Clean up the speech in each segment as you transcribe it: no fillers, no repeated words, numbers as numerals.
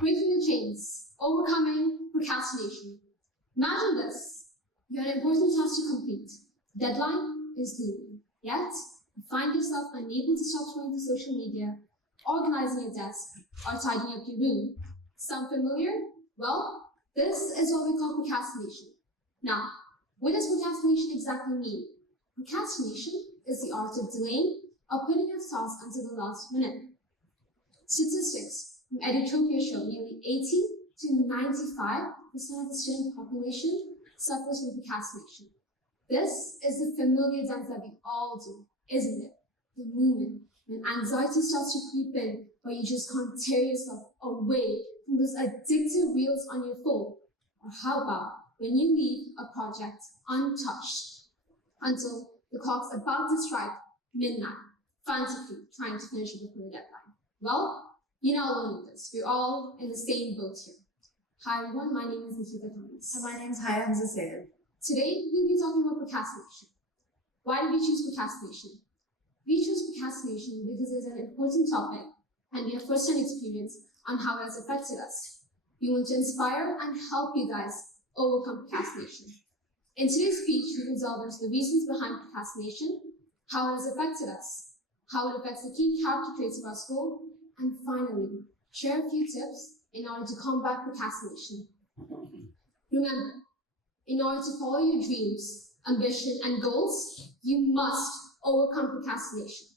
Breaking the chains, overcoming procrastination. Imagine this. You have an important task to complete. Deadline is looming. Yet, you find yourself unable to stop scrolling through social media, organizing your desk, or tidying up your room. Sound familiar? Well, this is what we call procrastination. Now, what does procrastination exactly mean? Procrastination is the art of delaying or putting off tasks until the last minute. Statistics from Edutopia show nearly 80 to 95% of the student population suffers from procrastination. This is the familiar dance that we all do, isn't it? The moment when anxiety starts to creep in, but you just can't tear yourself away from those addictive reels on your phone. Or how about when you leave a project untouched until the clock's about to strike midnight, frantically trying to finish it before the deadline? Well, you're not alone in this. We're all in the same boat here. Hi everyone, my name is Nikita. And my name is Haya. Today, we'll be talking about procrastination. Why did we choose procrastination? We chose procrastination because it's an important topic and we have first-hand experience on how it has affected us. We want to inspire and help you guys overcome procrastination. In today's speech, we will delve into the reasons behind procrastination, how it has affected us, how it affects the key character traits of our school, and finally, share a few tips in order to combat procrastination. Remember, in order to follow your dreams, ambition, and goals, you must overcome procrastination.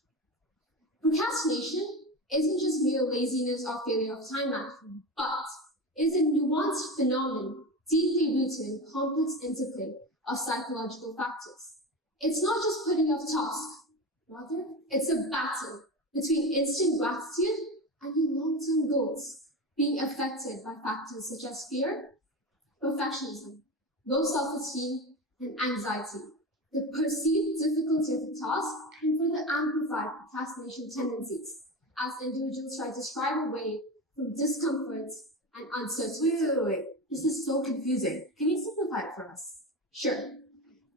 Procrastination isn't just mere laziness or failure of time management, but is a nuanced phenomenon deeply rooted in complex interplay of psychological factors. It's not just putting off tasks, rather, it's a battle between instant gratitude and your long-term goals being affected by factors such as fear, perfectionism, low self-esteem, and anxiety. The perceived difficulty of the task can further amplify procrastination tendencies as individuals try to strive away from discomfort and uncertainty. Wait. This is so confusing. Can you simplify it for us? Sure.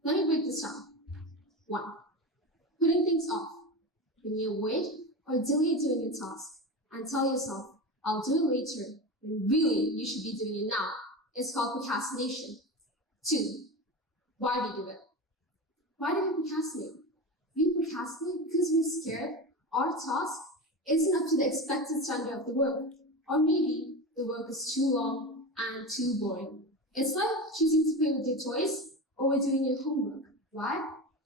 Let me break this down. 1. Putting things off. When you avoid or delay doing a task and tell yourself, I'll do it later, when really you should be doing it now. It's called procrastination. 2. Why we do it? Why do we procrastinate? We procrastinate because we're scared our task isn't up to the expected standard of the work, or maybe the work is too long and too boring. It's like choosing to play with your toys over doing your homework. Why?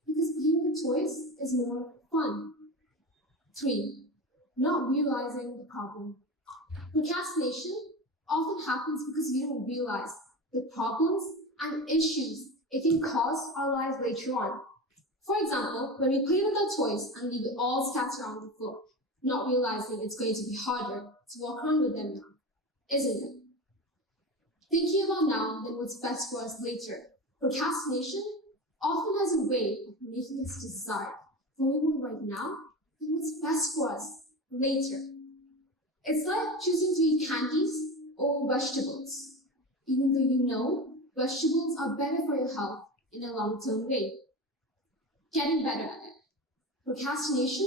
Because playing with toys is more fun. 3. Not realizing the problem. Procrastination often happens because we don't realize the problems and issues it can cause our lives later on. For example, when we play with our toys and leave it all scattered on the floor, not realizing it's going to be harder to walk around with them now, isn't it? Thinking about now than what's best for us later. Procrastination often has a way of making us decide what we want right now and what's best for us later. It's like choosing to eat candies or vegetables, even though you know vegetables are better for your health in a long-term way. Getting better at it. Procrastination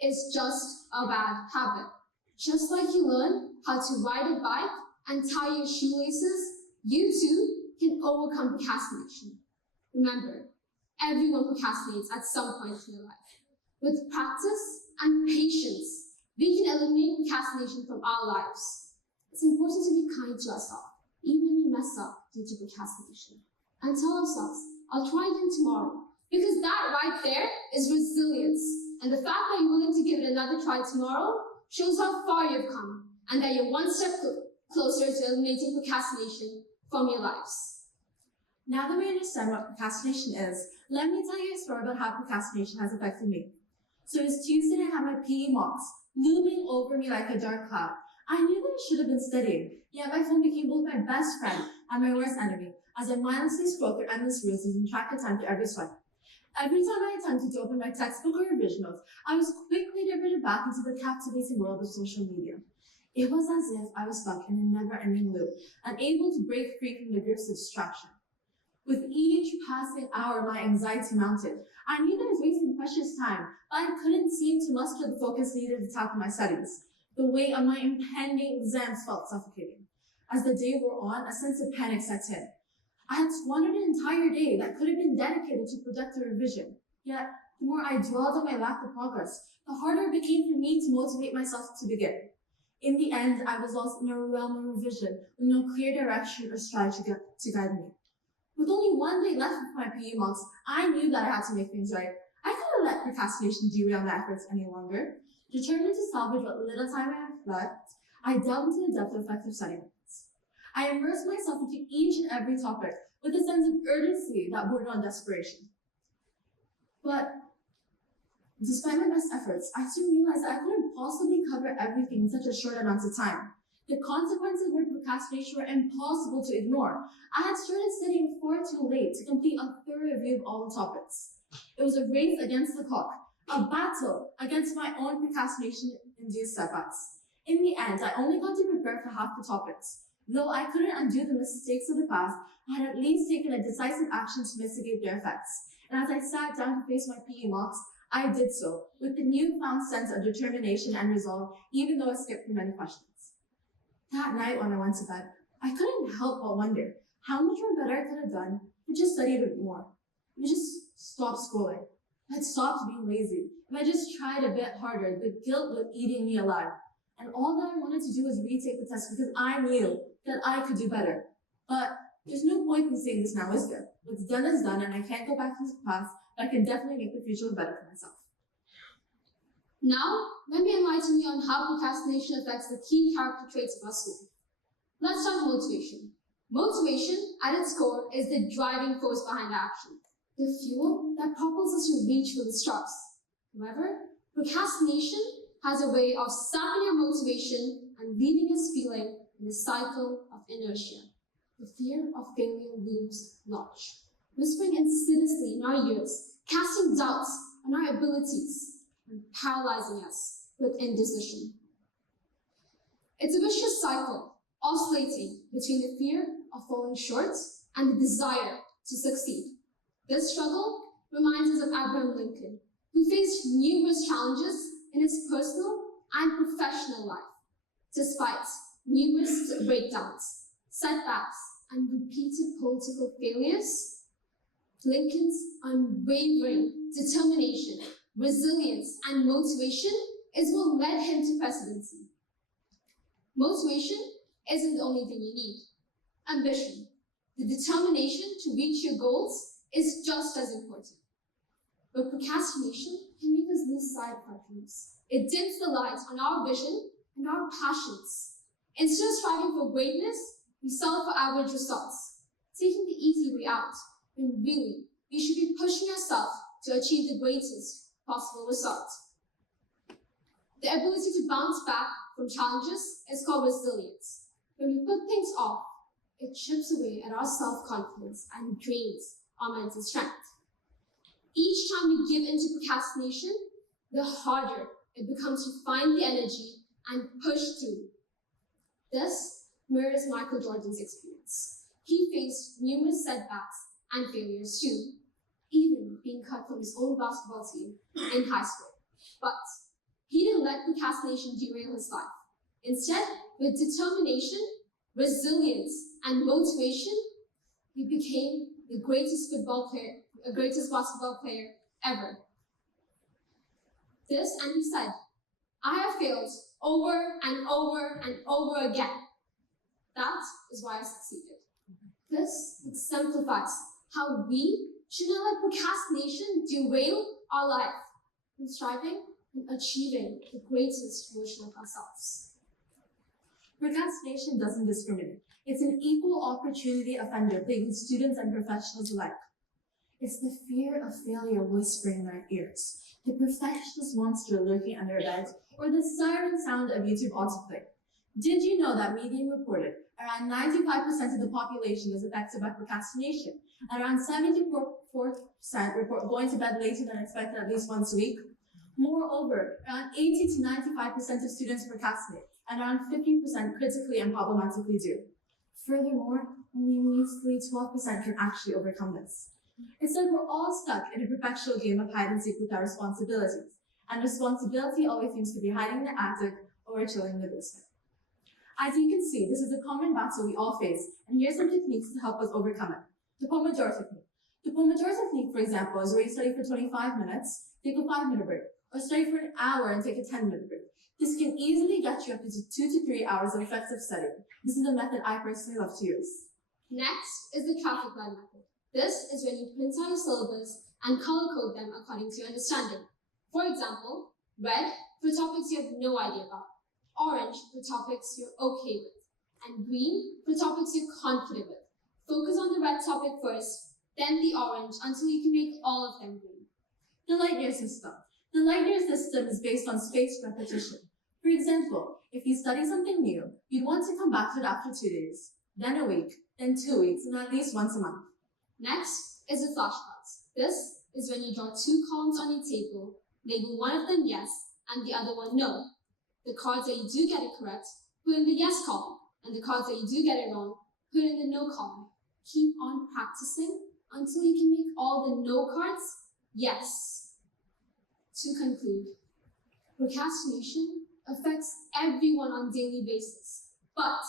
is just a bad habit. Just like you learn how to ride a bike and tie your shoelaces, you too can overcome procrastination. Remember, everyone procrastinates at some point in their life. With practice and patience, we can eliminate procrastination from our lives. It's important to be kind to ourselves, even when we mess up due to procrastination. And tell ourselves, I'll try again tomorrow. Because that right there is resilience. And the fact that you're willing to give it another try tomorrow shows how far you've come and that you're one step closer to eliminating procrastination from your lives. Now that we understand what procrastination is, let me tell you a story about how procrastination has affected me. So it's Tuesday and I had my PE mocks looming over me like a dark cloud. I knew that I should have been studying, yet my phone became both my best friend and my worst enemy as I mindlessly scrolled through endless reels losing track of time to every swipe. Every time I attempted to open my textbook or revision notes, I was quickly diverted back into the captivating world of social media. It was as if I was stuck in a never-ending loop, unable to break free from the grips of distraction. With each passing hour, my anxiety mounted. I knew that I was wasting precious time, but I couldn't seem to muster the focus needed to tackle my studies. The weight of my impending exams felt suffocating. As the day wore on, a sense of panic set in. I had squandered an entire day that could have been dedicated to productive revision. Yet, the more I dwelled on my lack of progress, the harder it became for me to motivate myself to begin. In the end, I was lost in a realm of revision with no clear direction or strategy to guide me. With only one day left of my PE mocks, I knew that I had to make things right. I couldn't let procrastination derail my efforts any longer. Determined to salvage what little time I had left, I delved into the depth of effective study methods. I immersed myself into each and every topic with a sense of urgency that bordered on desperation. But despite my best efforts, I soon realized that I couldn't possibly cover everything in such a short amount of time. The consequences of my procrastination were impossible to ignore. I had started studying far too late to complete a thorough review of all the topics. It was a race against the clock, a battle against my own procrastination-induced setbacks. In the end, I only got to prepare for half the topics. Though I couldn't undo the mistakes of the past, I had at least taken a decisive action to mitigate their effects. And as I sat down to face my PE mocks, I did so with the newfound sense of determination and resolve, even though I skipped through many questions. That night when I went to bed, I couldn't help but wonder how much more better I could have done if I just studied a bit more. If I just stopped scrolling. If I had stopped being lazy. If I just tried a bit harder, the guilt was eating me alive. And all that I wanted to do was retake the test because I knew that I could do better. But there's no point in saying this now, is there? What's done is done, and I can't go back to the past, but I can definitely make the future look better for myself. Now, let me enlighten you on how procrastination affects the key character traits of our school. Let's start with motivation. Motivation, at its core, is the driving force behind action, the fuel that propels us to reach for the stars. However, procrastination has a way of sapping our motivation and leaving us feeling in a cycle of inertia. The fear of failure looms large, whispering insidiously in our ears, casting doubts on our abilities, and paralyzing us with indecision. It's a vicious cycle, oscillating between the fear of falling short and the desire to succeed. This struggle reminds us of Abraham Lincoln, who faced numerous challenges in his personal and professional life. Despite numerous breakdowns, setbacks, and repeated political failures, Lincoln's unwavering determination, resilience, and motivation is what led him to presidency. Motivation isn't the only thing you need. Ambition, the determination to reach your goals, is just as important. But procrastination can make us lose sight of our dreams. It dims the light on our vision and our passions. Instead of striving for greatness, we settle for average results, taking the easy way out, when really, we should be pushing ourselves to achieve the greatest possible result. The ability to bounce back from challenges is called resilience. When we put things off, it chips away at our self-confidence and drains our mental strength. Each time we give into procrastination, the harder it becomes to find the energy and push through. This mirrors Michael Jordan's experience. He faced numerous setbacks and failures too, even being cut from his own basketball team in high school. But he didn't let procrastination derail his life. Instead, with determination, resilience, and motivation, he became the greatest basketball player ever. And he said, "I have failed over and over and over again. That is why I succeeded." This exemplifies how we should not let procrastination derail our life from striving and achieving the greatest version of ourselves. Procrastination doesn't discriminate. It's an equal opportunity offender plaguing students and professionals alike. It's the fear of failure whispering in our ears, the perfectionist monster lurking under our beds, or the siren sound of YouTube autoplay. Did you know that Medium reported around 95% of the population is affected by procrastination, and around 74% report going to bed later than expected at least once a week? Moreover, around 80 to 95% of students procrastinate, and around 50% critically and problematically do. Furthermore, only measly 12% can actually overcome this. It's like we're all stuck in a perpetual game of hide and seek with our responsibilities, and responsibility always seems to be hiding in the attic or we're chilling in the basement. As you can see, this is a common battle we all face, and here's some techniques to help us overcome it. The Pomodoro technique. The Pomodoro technique, for example, is where you study for 25 minutes, take a 5-minute break, or study for an hour and take a 10-minute break. This can easily get you up to 2 to 3 hours of effective studying. This is a method I personally love to use. Next is the traffic light method. This is when you print out your syllabus and color code them according to your understanding. For example, red for topics you have no idea about, orange for topics you're okay with, and green for topics you're confident with. Focus on the red topic first, then the orange until you can make all of them green. The light year system. The light year system is based on spaced repetition. For example, if you study something new, you'd want to come back to it after 2 days, then a week, then 2 weeks, and at least once a month. Next is the flashcards. This is when you draw 2 columns on your table, label one of them yes and the other one no. The cards that you do get it correct, put in the yes column, and the cards that you do get it wrong, put in the no column. Keep on practicing until you can make all the no cards yes. To conclude, procrastination affects everyone on a daily basis, but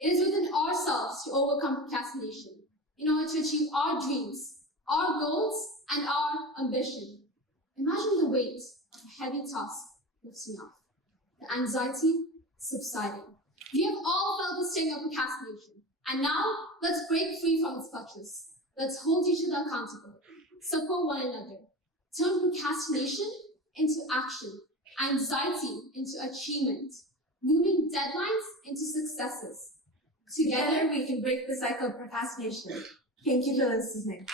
it is within ourselves to overcome procrastination in order to achieve our dreams, our goals, and our ambition. Imagine the weight of a heavy task lifting off, the anxiety subsiding. We have all felt the sting of procrastination, and now let's break free from its clutches. Let's hold each other accountable, support one another, turn procrastination into action, anxiety into achievement, looming deadlines into successes. Together, we can break the cycle of procrastination. Thank you for listening.